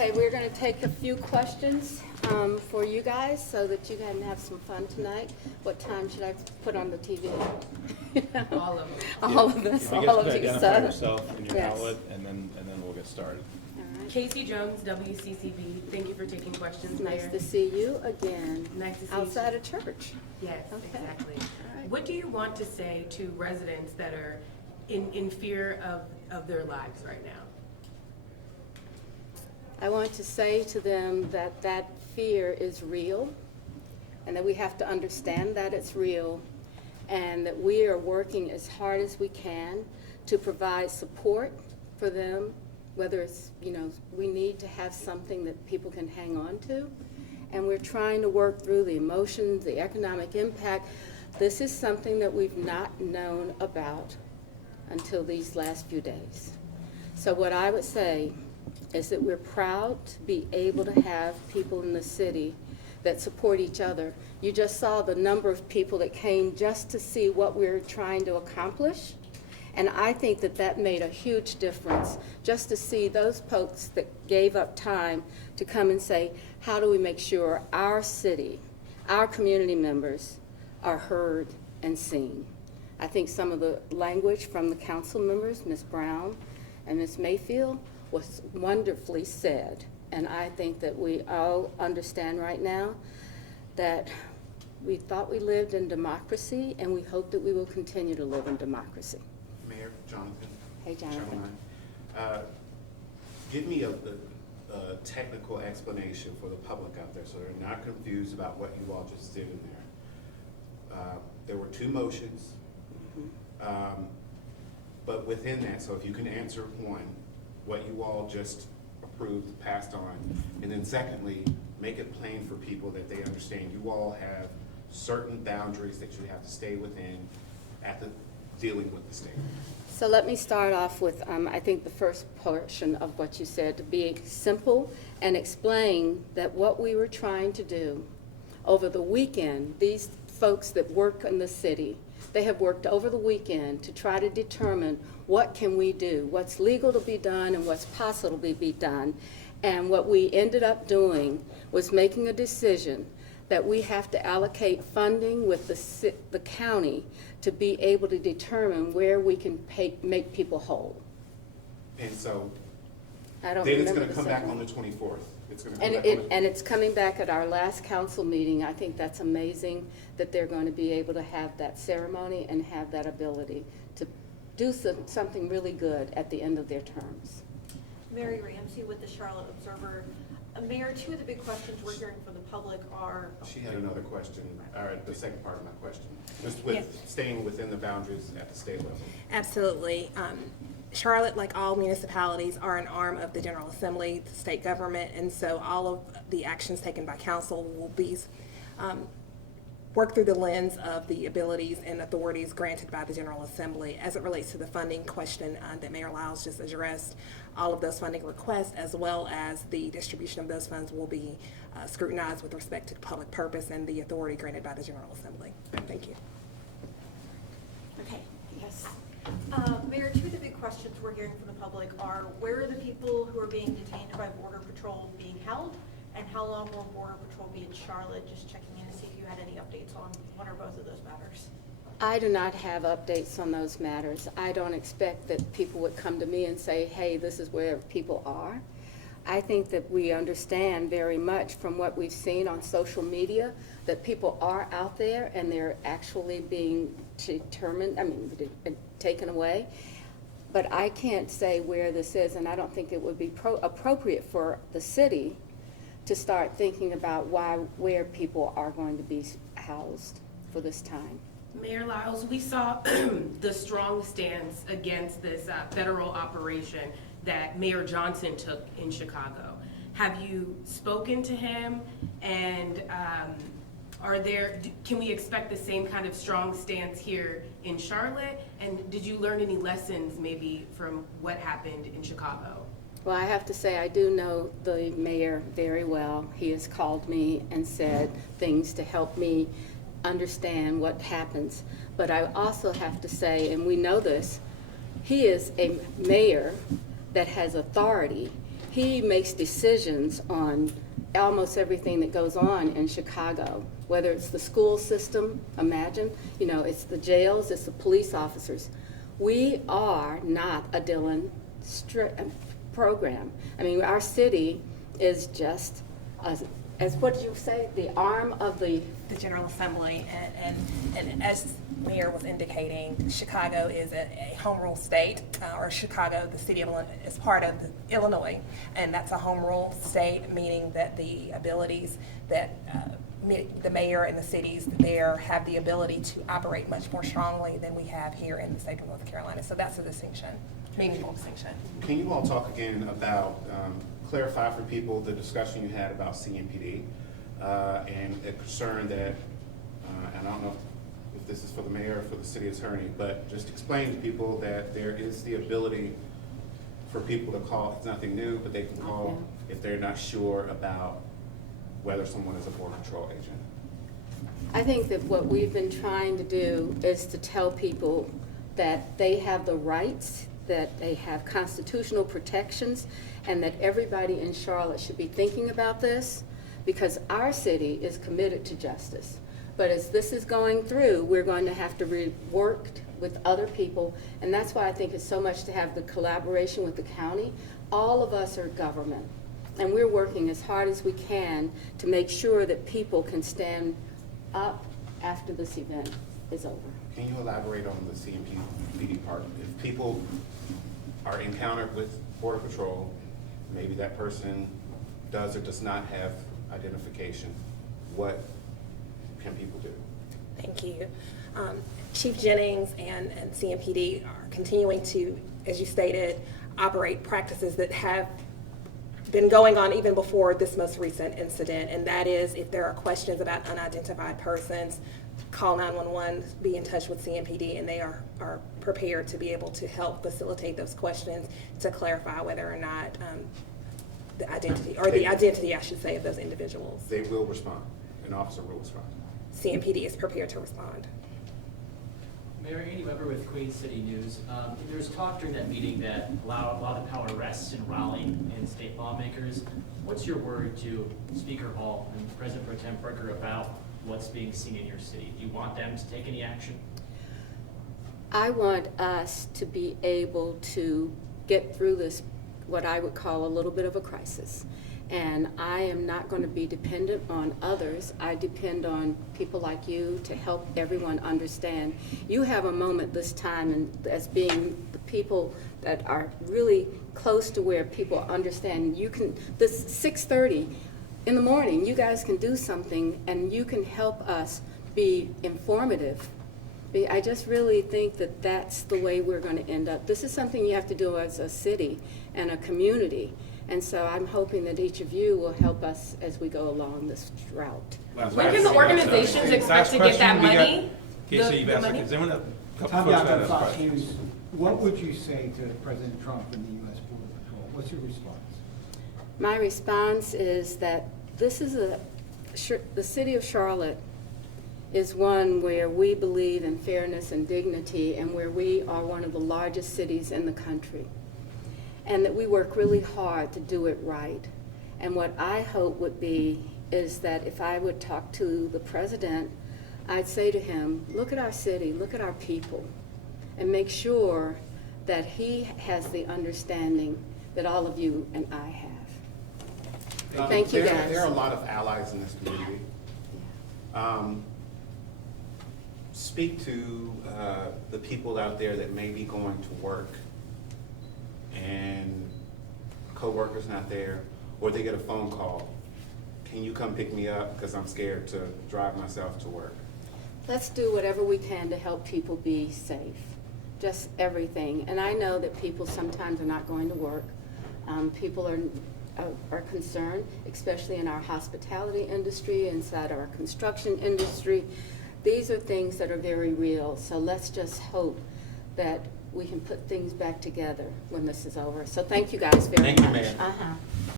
Okay, we're going to take a few questions for you guys so that you can have some fun tonight. What time should I put on the TV? All of them. All of us, If you all guys of could you. identify So, yourself and your yes. outlet, and then we'll get started. all right. Casey Jones, WCCB. Thank you for taking questions, It's nice Mayor. to see you again. Nice to see outside of church. Yes, Okay. exactly. All right. What do you want to say to residents that are in fear of their lives right now? I want to say to them that that fear is real and that we have to understand that it's real and that we are working as hard as we can to provide support for them, whether it's, we need to have something that people can hang on to. And we're trying to work through the emotions, the economic impact. This is something that we've not known about until these last few days. So what I would say is that we're proud to be able to have people in the city that support each other. You just saw the number of people that came just to see what we're trying to accomplish. And I think that that made a huge difference, just to see those folks that gave up time to come and say, how do we make sure our city, our community members are heard and seen? I think some of the language from the council members, Ms. Brown and Ms. Mayfield, was wonderfully said. And I think that we all understand right now that we thought we lived in democracy, and we hope that we will continue to live in democracy. Mayor, Jonathan. Hey, Jonathan. Caroline, give me a technical explanation for the public out there so they're not confused about what you all just did in there. There were two motions, but within that, so if you can answer one, what you all just approved, passed on, and then secondly, make it plain for people that they understand you all have certain boundaries that you have to stay within at the dealing with the state. So let me start off with, I think the first portion of what you said, to be simple and explain that what we were trying to do over the weekend, these folks that work in the city, they have worked over the weekend to try to determine what can we do, what's legal to be done and what's possible to be done. And what we ended up doing was making a decision that we have to allocate funding with the county to be able to determine where we can make people whole. And so I don't then it's remember going to the come back second on one. the 24th. It's going to And come back and it's coming back at our last council meeting. I think that's amazing that they're going to be able to have that ceremony and have that ability to do something really good at the end of their terms. Mary Ramsey with the Charlotte Observer. Mayor, two of the big questions we're hearing from the public are... She had another question, or the second part of my question, just with staying within the boundaries at the state level. Absolutely. Charlotte, like all municipalities, are an arm of the General Assembly, the state government, and so all of the actions taken by council will be worked through the lens of the abilities and authorities granted by the General Assembly. As it relates to the funding question that Mayor Lyles just addressed, all of those funding requests as well as the distribution of those funds will be scrutinized with respect to public purpose and the authority granted by the General Assembly. Thank you. Okay, yes. Mayor, two of the big questions we're hearing from the public are where are the people who are being detained by Border Patrol being held, and how long will Border Patrol be in Charlotte? Just checking in to see if you had any updates on one or both of those matters. I do not have updates on those matters. I don't expect that people would come to me and say, hey, this is where people are. I think that we understand very much from what we've seen on social media that people are out there and they're actually being taken away. But I can't say where this is, and I don't think it would be appropriate for the city to start thinking about where people are going to be housed for this time. Mayor Lyles, we saw the strong stance against this federal operation that Mayor Johnson took in Chicago. Have you spoken to him, and can we expect the same kind of strong stance here in Charlotte? And did you learn any lessons maybe from what happened in Chicago? Well, I have to say I do know the mayor very well. He has called me and said things to help me understand what happens. But I also have to say, and we know this, he is a mayor that has authority, he makes decisions on almost everything that goes on in Chicago, whether it's the school system, imagine, it's the jails, it's the police officers. We are not a Dillon program. I mean, our city is just, as what did you say, the arm of the General Assembly, and as Mayor was indicating, Chicago is a home rule state, or Chicago, the city of Illinois, is part of Illinois, and that's a home rule state, meaning that the abilities that the mayor and the cities there have the ability to operate much more strongly than we have here in the state of North Carolina. So that's a distinction, meaningful distinction. Can you all talk again about, clarify for people the discussion you had about CMPD and a concern that, and I don't know if this is for the mayor or for the city attorney, but just explain to people that there is the ability for people to call. It's nothing new, but they can call if they're not sure about whether someone is a border patrol agent. I think that what we've been trying to do is to tell people that they have the rights, that they have constitutional protections, and that everybody in Charlotte should be thinking about this, because our city is committed to justice. But as this is going through, we're going to have to work with other people, and that's why I think it's so much to have the collaboration with the county. All of us are government, and we're working as hard as we can to make sure that people can stand up after this event is over. Can you elaborate on the CMPD part? If people are encountered with Border Patrol, maybe that person does or does not have identification, what can people do? Thank you. Chief Jennings and CMPD are continuing to, as you stated, operate practices that have been going on even before this most recent incident, and that is if there are questions about unidentified persons, call 911, be in touch with CMPD, and they are prepared to be able to help facilitate those questions to clarify whether or not the identity, or the identity, I should say, of those individuals. They will respond. An officer will respond. CMPD is prepared to respond. Mayor, Andy Weber with Queen City News. There was talk during that meeting that a lot of the power rests in Raleigh and state lawmakers. What's your word to Speaker Hall and President Pro Tem Parker about what's being seen in your city? Do you want them to take any action? I want us to be able to get through this, what I would call a little bit of a crisis. And I am not going to be dependent on others. I depend on people like you to help everyone understand. You have a moment this time, and as being the people that are really close to where people understand, you can, this 6:30 in the morning, you guys can do something and you can help us be informative. I just really think that that's the way we're going to end up. This is something you have to do as a city and a community. And so I'm hoping that each of you will help us as we go along this route. When can the organizations expect to get that money? Casey, The money? is anyone, a couple Tom folks Yakin, had Fox questions. News. What would you say to President Trump and the U.S. Border Patrol? What's your response? My response is that this is the city of Charlotte is one where we believe in fairness and dignity, and where we are one of the largest cities in the country. And that we work really hard to do it right. And what I hope would be is that if I would talk to the president, I'd say to him, look at our city, look at our people, and make sure that he has the understanding that all of you and I have. Thank you, guys. There are a lot of allies in this community. Speak to the people out there that may be going to work and co-worker's not there, or they get a phone call. Can you come pick me up because I'm scared to drive myself to work? Let's do whatever we can to help people be safe, just everything. And I know that people sometimes are not going to work. People are concerned, especially in our hospitality industry, inside our construction industry. These are things that are very real. So let's just hope that we can put things back together when this is over. So thank you guys very much. Thank you, Mayor.